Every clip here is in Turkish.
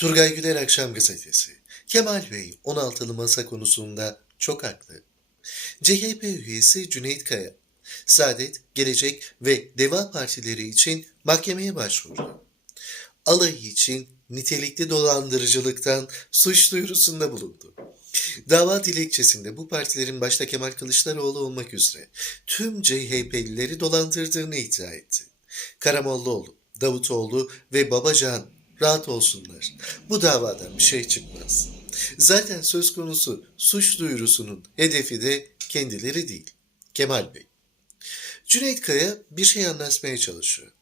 Turgay Güler Akşam Gazetesi. Kemal Bey 16'lı masa konusunda çok haklı. CHP üyesi Cüneyt Kaya, Saadet, Gelecek ve Deva Partileri için mahkemeye başvurdu. Alayı için nitelikli dolandırıcılıktan suç duyurusunda bulundu. Dava dilekçesinde bu partilerin başta Kemal Kılıçdaroğlu olmak üzere tüm CHP'lileri dolandırdığını iddia etti. Karamollaoğlu, Davutoğlu ve Babacan rahat olsunlar. Bu davadan bir şey çıkmaz. Zaten söz konusu suç duyurusunun hedefi de kendileri değil. Kemal Bey. Cüneyt Kaya bir şey anlatmaya çalışıyor.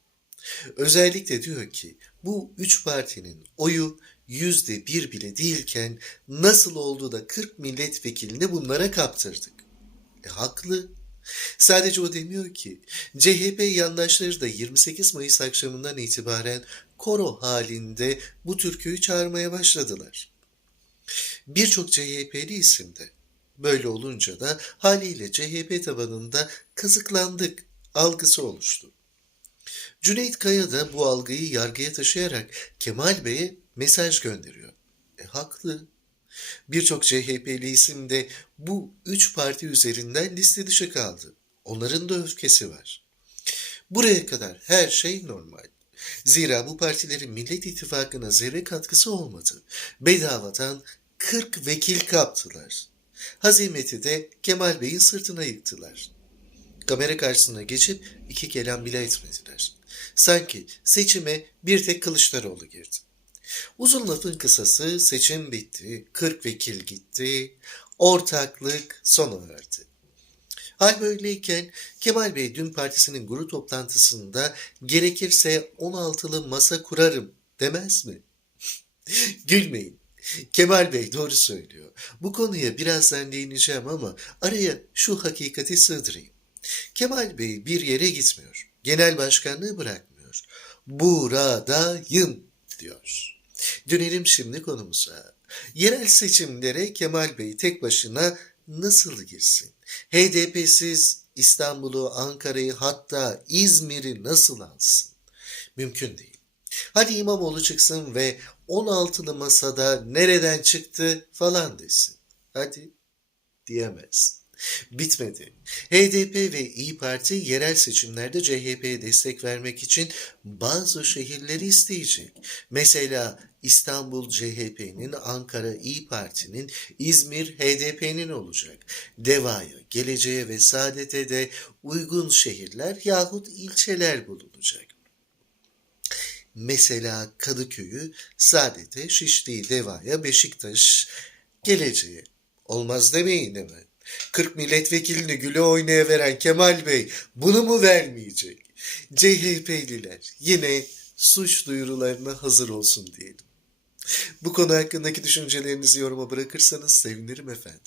Özellikle diyor ki bu üç partinin oyu yüzde bir bile değilken nasıl oldu da 40 milletvekilini bunlara kaptırdık? E, haklı. Sadece o demiyor ki CHP yandaşları da 28 Mayıs akşamından itibaren koro halinde bu türküyü çağırmaya başladılar. Birçok CHP'li isim de böyle olunca da haliyle CHP tabanında kazıklandık algısı oluştu. Cüneyt Kaya da bu algıyı yargıya taşıyarak Kemal Bey'e mesaj gönderiyor. E haklı. Birçok CHP'li isim de bu üç parti üzerinden liste dışı kaldı. Onların da öfkesi var. Buraya kadar her şey normal. Zira bu partilerin Millet İttifakı'na zerre katkısı olmadı. Bedavadan 40 vekil kaptılar. Hazimeti de Kemal Bey'in sırtına yıktılar. Kamera karşısına geçip iki kelam bile etmediler. Sanki seçime bir tek Kılıçdaroğlu girdi. Uzun lafın kısası seçim bitti, 40 vekil gitti, ortaklık sona erdi. Hal böyleyken Kemal Bey dün partisinin grup toplantısında gerekirse 16'lı masa kurarım demez mi? Gülmeyin. Kemal Bey doğru söylüyor. Bu konuya birazdan değineceğim ama araya şu hakikati sığdırayım. Kemal Bey bir yere gitmiyor. Genel başkanlığı bırakmıyor. Buradayım diyor. Dönelim şimdi konumuza. Yerel seçimlere Kemal Bey tek başına nasıl girsin? HDP'siz İstanbul'u, Ankara'yı hatta İzmir'i nasıl alsın? Mümkün değil. Hadi İmamoğlu çıksın ve 16'lı masada nereden çıktı falan desin. Hadi diyemez. Bitmedi. HDP ve İyi Parti yerel seçimlerde CHP'ye destek vermek için bazı şehirleri isteyecek. Mesela İstanbul CHP'nin, Ankara İyi Parti'nin, İzmir HDP'nin olacak. Deva'ya, Geleceğe ve Saadet'e de uygun şehirler yahut ilçeler bulunacak. Mesela Kadıköy'ü Saadet'e, Şişli'yi Deva'ya, Beşiktaş, Geleceğe. Olmaz demeyin hemen. 40 milletvekilini güle oynaya veren Kemal Bey bunu mu vermeyecek? CHP'liler yine suç duyurularına hazır olsun diyelim. Bu konu hakkındaki düşüncelerinizi yoruma bırakırsanız sevinirim efendim.